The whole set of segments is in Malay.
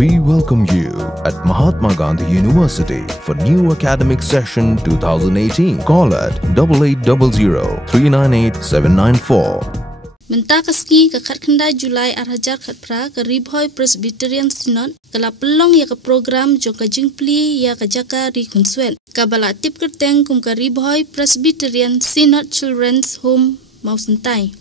We welcome you at Mahatma Gandhi University for new academic session 2018. Call at 8800 398 794. Menta kasni ke khatkhanda Julai arhajar khatpra ke Bhoi Presbyterian Synod kala pelong ya ke program jo ke Jingplie ya ke jaka ri khunswen kabala tip kerteng kum ke Bhoi Presbyterian Synod Children's Home Mawsyntai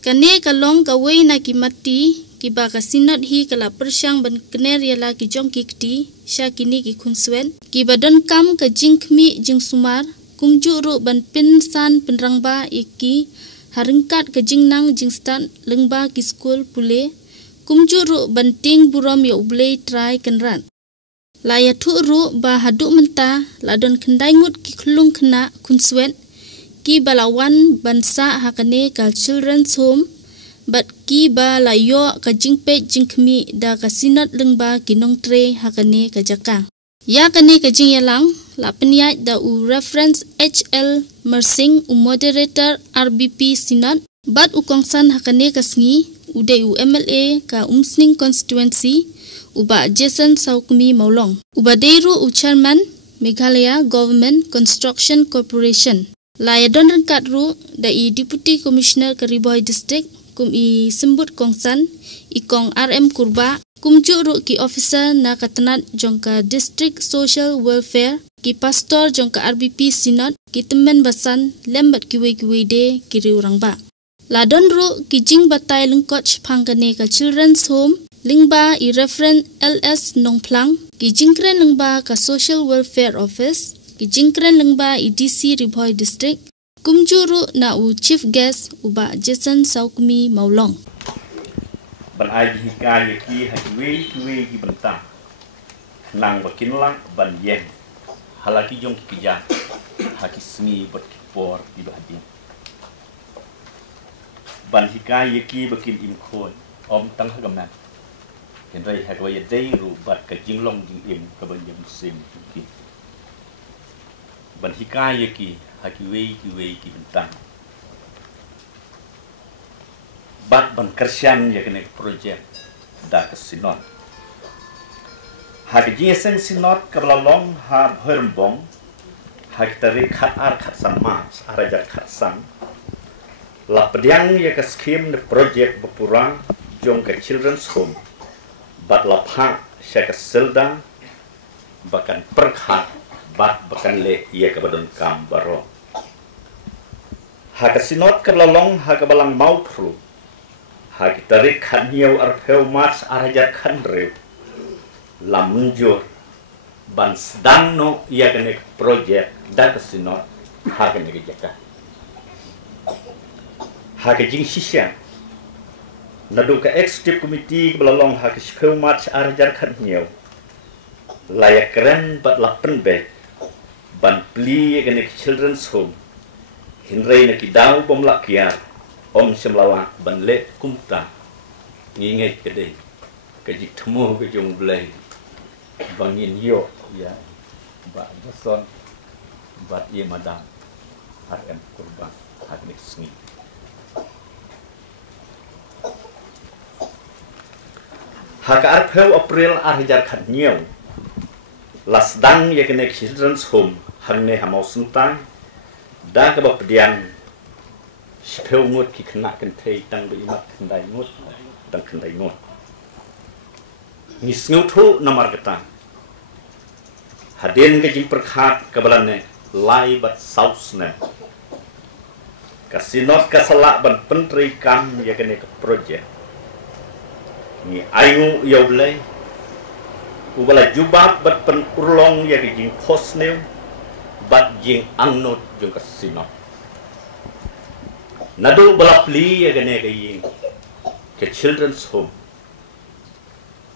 kane kalong ka wei na ki mati ki ba ka Synod hi kala persyang ban kener ya la ki jong ki kti sha kini ki khunswen ki badon kam ke jingkmi jing sumar kum ju ru ban pin san penrangba iki haringkat ke jingnang jingstan lengba ki school pule kumjuru banting burom ya ublei try kenran laya thu ru ba hadu menta ladon kendai ngut ki khulung khna kunswen ki balawan bansa hakane ka children's home bat ki ba layo ka jingpe jingkmi da ka Synod lengba ki nongtre hakane ka jaka ya kane ka jingyalang la penyat da u reference HL Mersing u moderator RBP Synod bat u kongsan hakane kasngi ude u MLA ka umsning constituency uba Jason Saukmi Maulong uba deiru u chairman Meghalaya Government Construction Corporation la ya don rengkat ru da i deputy commissioner ke Bhoi district kum i sembut kongsan ikong RM Kurba kumju ru ki officer na katanat jongka district social welfare ki pastor jongka RBP Synod ki temen basan lembat ki wei de ki riurang ba ladon ru ki jing batai lengkot phangkane ka children's home lingba i referent LS Nongplang ki jingkren lengba ka social welfare office ki jingkren lengba i DC Bhoi district kumju ru na u chief guest uba Jason Saukmi Maulong ban ai hikaya ki hakiwe ki bentang nang bakin lang ban yen halaki jong kija haki smi bot por di bahagian ban hikaya ki bakin im khoi om tang hagaman ken rai hakwa dei ru bat ka jinglong jing im ka ban yam sim ki ban hikaya ki hakiwe ki bentang bat ban kersian ya kene projek da ke Synod ha ke jesen Synod ke belalong ha bhermbong ha kitari khat ar khat sama araja khat sang la pediang ya ke skim de projek bepurang jong ke children's home bat la pha sya ke selda bakan perkhat bat bakan le ya ke badon kam baro ha ke Synod ke belalong ha ke balang mau pru hagi tarik kan niau arpeu mas arajar kan rew lamunjur ban sedang no ia kene projek dan ke Synod hagi nege jaka hagi jing sisya nadu ke executive committee belalong hagi speu mas arajar kan niau layak keren bat lapen be ban pli kene children's home hinrei neki dau bom lakiar om semlawa ban le kumta ngingai kedai kejik temu ke jong blai bangin yo ya ba jason bat ye madam RM kurban haknik sni haka arpeu april arjar khat nyeu lasdang ye kene children's home hangne Mawsyntai da ka bapdian speu ngut ki kena kentei tang be imat kendai ngut tang kendai ngut ngis ngutu nomor kata haden ke jing perkhat kabalane lai bat sausne ka Synod ka salak ban pentri kam ya kene ke projek ni ayu yoblai ubala jubab bat pen urlong ya ke jing posne bat jing angnot jung ka Synod nadu balapli ya gane ke ying ke children's home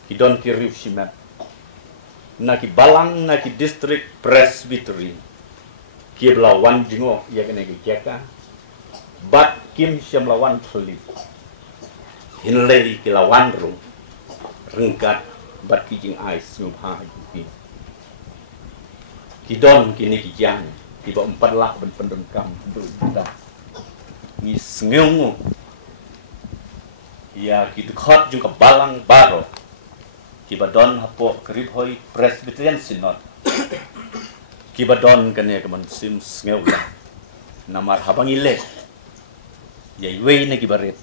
kidon ki riu simat na ki balang na ki district presbytery ki belawan jingo ya gane ke jaka bat kim syam lawan thli hinlei ki lawan ru rengkat bat ki jing ai sumha ki kidon kini ki jang ki ba 4 lak ben pendengkam du dah ni sengeungu ya gitu khot juga balang baro kibadon hapo Bhoi Presbyterian Synod kibadon kene keman sim ngeulah namar habang ile yai wei ne kibaret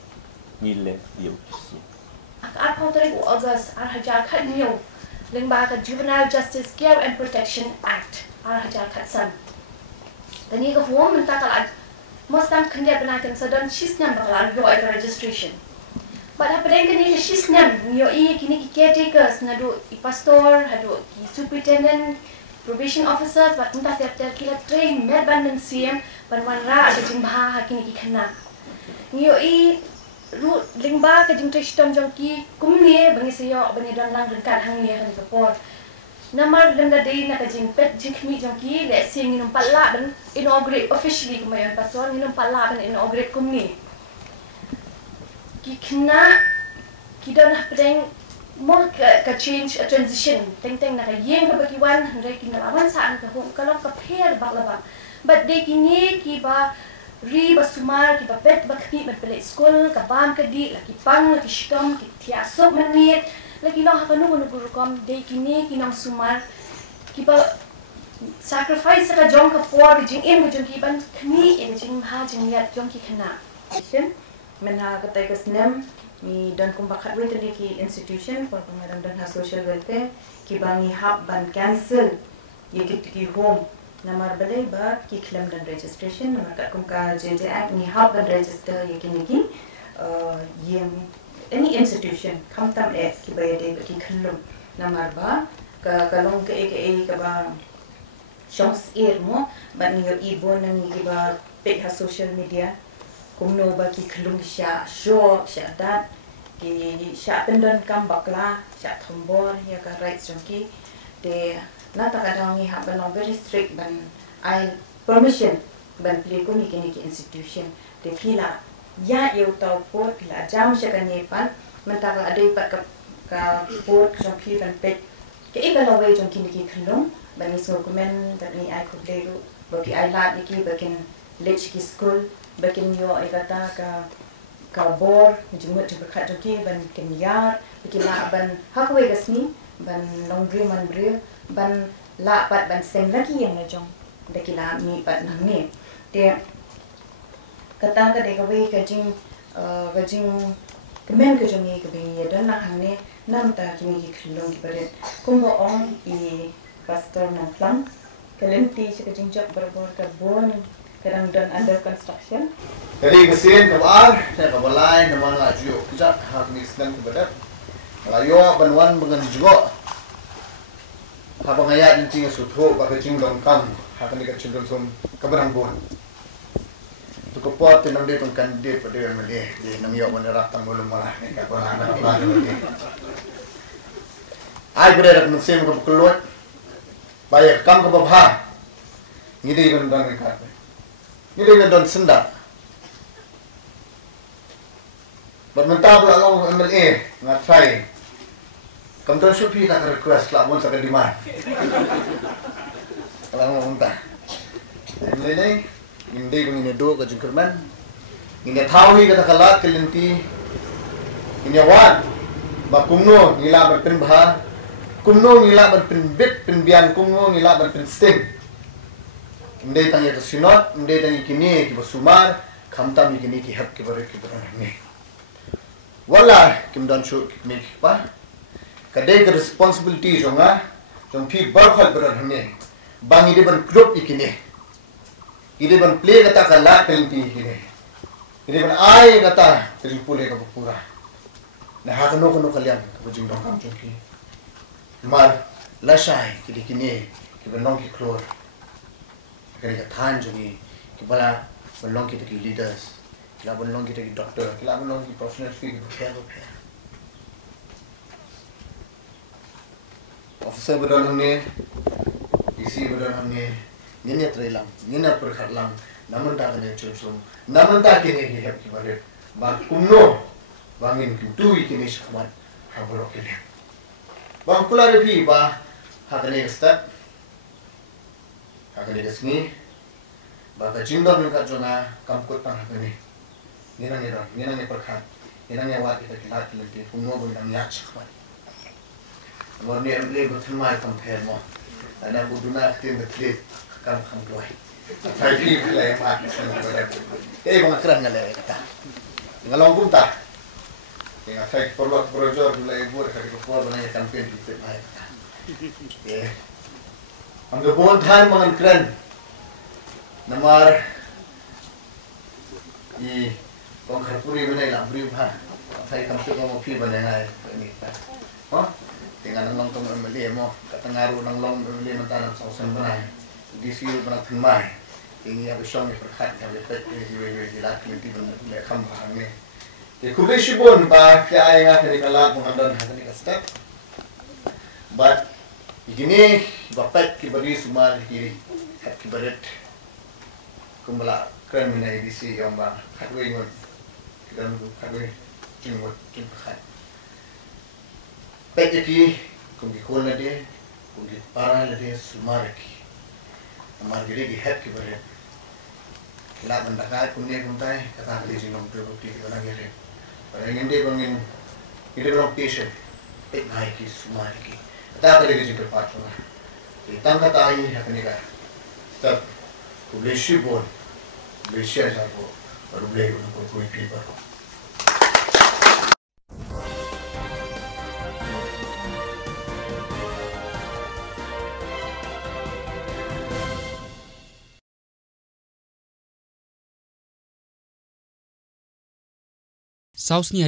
ngile dio kisu Article 3 August Hajar Khat New Limba Juvenile Justice Care and Protection Act Hajar Khat San Tani ka huwag mentakal most time kanya benakan sedang sisnyam bakal yo registration but apa yang kini sisnyam yo kini ki caretakers nadu i pastor hadu ki superintendent probation officers but entah tiap-tiap kila train merban dan CM panwanra ada jingbaha kini ki kena yo ru lingba ka jing tristom jongki kumnie bangi seyo bani dan lang rengkat hang ni han support namar lengga dei na ka jing pet jing kmi jongki le sing nginum palla ban inaugurate officially kumayan pastor nginum palla ban inaugurate kumni ki kena ki dan pedeng mo ka change a transition teng na ka yeng ka bakiwan re ki na awan saan ka hum kalong ka pher baklaba but de kini ki ba ri basumar ki papet bakni mat pele school ka bam ka di laki pang laki shikam ki tiasok menit laki no hakanu nu guru kom de kini kinong sumar ki ba sacrifice ka jong ka por jing em jong ki ban kni em jing ha jing yat jong ki khana menha ka tai ka snem mi dan kum bakhat wait ki institution for pengadam dan social welfare ki bangi hab ban cancel ye ki home namar balai ba ki claim dan registration namar kat kum ka JJ act ni hab dan register ye ki yang any institution kam tam ki ba de ki khlum namar ba ka kalong ke ka ba chance mo ba ni yo ibon ni ki ba pe ha social media kum no ba ki khlum sha show sha dat ki sha pendon kam bakla sha thombor ya ka rights jongki de nata kadang ni hab ban very strict ban I permission ban play ko ni kini ki institution de kila ya eu tau pot kila jam sya kan pan mentaka ada ipat ka pot jong ki ban pet ke iba lawe jong kini ki khlong ban is dokumen dat ni I could lay bagi I lat ni ki bakin lech ki school bakin yo I kata ka bor jumut berkat jong ki ban ken yar kila ban hakwe gasni ban laundry man bre ban la pat ban seng lagi yang najong dekila mi pat nang ni de kata ka de ka we ka jing kemen ka jong ni ka be dan na hang ni nam ta kini ki khlong ki bare kum go on I pastor na plan kalenti si ka jing job berbor ka bon kadang dan under construction jadi kesin kabar saya kabalai nama ngaju kita hak ni sedang kebedat layo banwan bengan juga habang ayat nanti sutho bagi cingdong kam akan dekat cingdong som kabarang bon tu kopot tenang dia pun kandidat pada MLA di nang yo menerak tang belum malah ni ka anak baru ni ai berak musim ko keluar bayar kam ko babha ngidi ben dan dekat ngidi ben don senda bermentab lalu MLA ngatai Kamton Supi tak request lah pun sakit di mana. Kalau mau muntah. Ini ini dua ke jengkerman. Ini tahu ni kata kalat kelenti. Ini awal. Bakumno ngila berpin bah. Kumno ngila berpin bit pinbian kumno ngila berpin sting. Ini tanya ke Synod. Ini tanya kini kita sumar. Kamtam kini kita kibar ni. Wala kimdan Supi mikir apa? Kadai ke responsibility jonga jong pi barkhal beran hane bang ide ban group ikine ide ban play kata kala pelti ikine ide ban ai kata tripule ka pura na ha no kalian ka jing dong kam jongki mar la shai kide kine ki ban long ki klor kare ka than jongi ki bala ban long ki te leaders kila ban long ki te doctor kila ban long ki professional field ko Officer beran hamne, isi beran hamne, ini terhilang, ini perkhatlang, namun tak kena cuma, namun tak kena hidup kibare, bang kumno, bangin kutu ikini sekamat, habolok ini. Bang pula repi bah, hakane start, hakane kesini, bah kacindor mereka jona kamput tang hakane, ini perkhat, ini wat kita kilat lagi, kumno bang nyak sekamat. Morni amle betul mai compare mo. Ana buduna tim betul kam tuai. Saya pilih lah yang mak eh bang keren ngale kata. Ngalong pun tak. Yang saya perlu projor mulai buat kali keluar banyak campaign di tempat kata. Eh. Ambil bon time mangan keren. Namar i bang karpuri mana lah beri bah. Saya campaign mau pilih banyak ni. Oh. Dengan nang tong meli mo katangaru nang long meli mantan sa usan banay di siyo banat mai ini ya besong ni perkat ya lepet ni jilat ni ti ban le kham hang ni e kubeshi bon ba kya ay nga ni kala mo handan ha ni step but igini bapat ki bari sumal ki hat ki baret kumala kan mina edisi yang ba khatwe ngon kidan khatwe jingwat jing khat Peki kung gikol na dia, kung gipara na dia sumaraki. Amargiri gihat ki bare. Kila bandakay kung niya kung tayo, katakali sinong pibukti ki banang yari. Parang hindi bang patient, pek nahi ki sumaraki. Katakali ki sinong patro na. Itang katayi hakani ka. Tab, kubleshi bon, kubleshi ajar po, baru blay ko ng kuy pipa ko. Sausnya